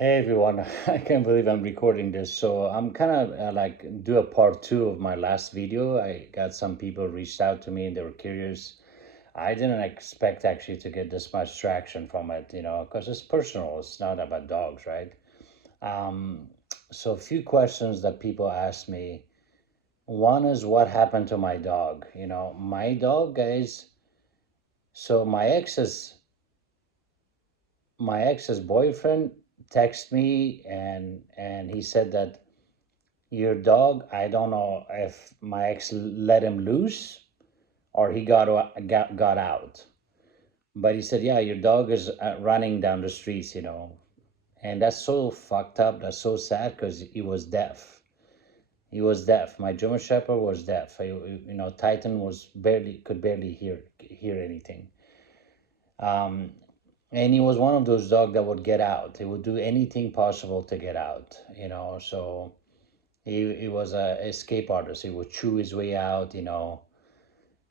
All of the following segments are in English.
Hey everyone, I can't believe I'm recording this. So I'm kind of like do a part two of my last video. I got some people reached out to me and they were curious. I didn't expect actually to get this much traction from it, because it's personal. It's not about dogs, right? Um, so a few questions that people ask me. One is what happened to my dog? My dog, guys. So my ex's boyfriend texted me and he said that your dog, I don't know if my ex let him loose or he got out. But he said, yeah, your dog is running down the streets, and that's so fucked up. That's so sad because he was deaf. He was deaf. My German Shepherd was deaf. Titan was could barely hear anything. Um, and he was one of those dogs that would get out. He would do anything possible to get out. So he was a escape artist. He would chew his way out.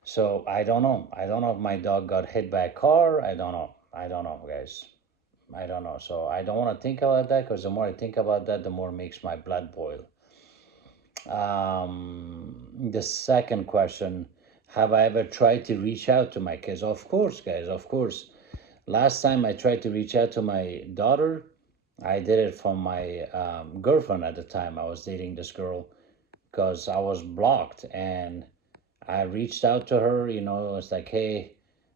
So I don't know. I don't know if my dog got hit by a car. I don't know. I don't know, guys. I don't know. So I don't want to think about that because the more I think about that, the more it makes my blood boil. The second question, have I ever tried to reach out to my kids? Of course, guys. Of course. Last time I tried to reach out to my daughter, I did it from my girlfriend at the time. I was dating this girl because I was blocked and I reached out to her. It's like, hey,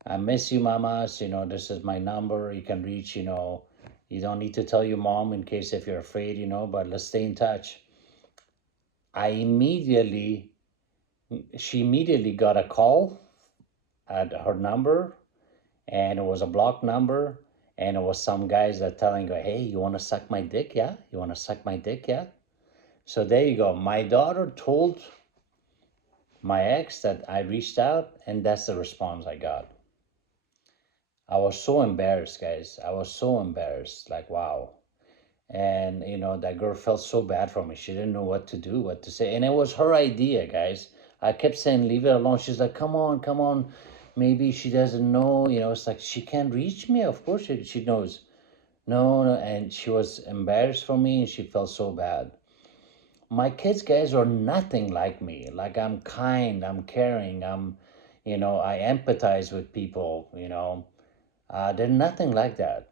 I miss you, mamas. This is my number. You can reach. You don't need to tell your mom in case if you're afraid. But let's stay in touch. I immediately, she immediately got a call at her number, and it was a blocked number, and it was some guys that telling her, hey, you want to suck my dick? Yeah, you want to suck my dick? Yeah. So there you go. My daughter told my ex that I reached out, and that's the response I got. I was so embarrassed, guys. I was so embarrassed. Like, wow. And, that girl felt so bad for me. She didn't know what to do, what to say. And it was her idea, guys. I kept saying, leave it alone. She's like, come on, come on. Maybe she doesn't know. It's like, she can't reach me. Of course she knows. No, no. And she was embarrassed for me and she felt so bad. My kids, guys, are nothing like me. Like, I'm kind, I'm caring, I empathize with people. They're nothing like that.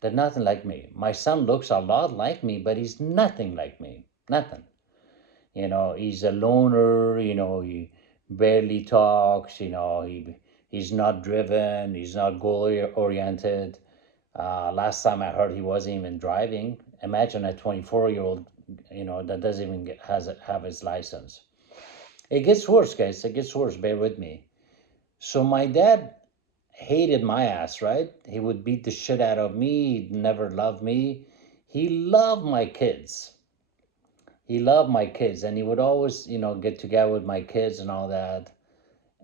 They're nothing like me. My son looks a lot like me, but he's nothing like me. Nothing. He's a loner. He barely talks. He's not driven. He's not goal oriented. Last time I heard, he wasn't even driving. Imagine a 24-year-old, that doesn't even have his license. It gets worse, guys. It gets worse. Bear with me. So my dad hated my ass, right? He would beat the shit out of me. He'd never loved me. He loved my kids. He loved my kids, and he would always, get together with my kids and all that.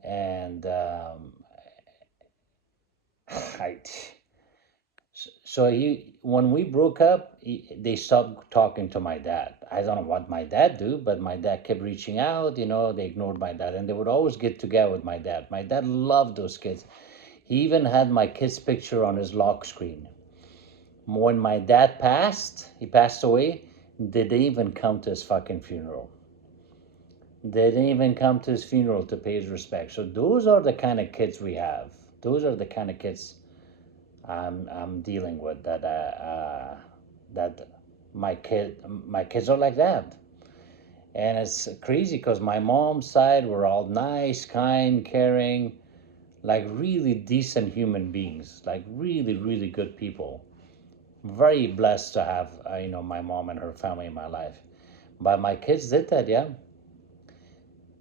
And I, so when we broke up, they stopped talking to my dad. I don't know what my dad do, but my dad kept reaching out. They ignored my dad, and they would always get together with my dad. My dad loved those kids. He even had my kid's picture on his lock screen. When my dad he passed away, they didn't even come to his fucking funeral. They didn't even come to his funeral to pay his respect. So those are the kind of kids we have. Those are the kind of kids I'm dealing with. That my kids are like that, and it's crazy because my mom's side were all nice, kind, caring, like really decent human beings, like really, really good people. Very blessed to have my mom and her family in my life. But my kids did that, yeah.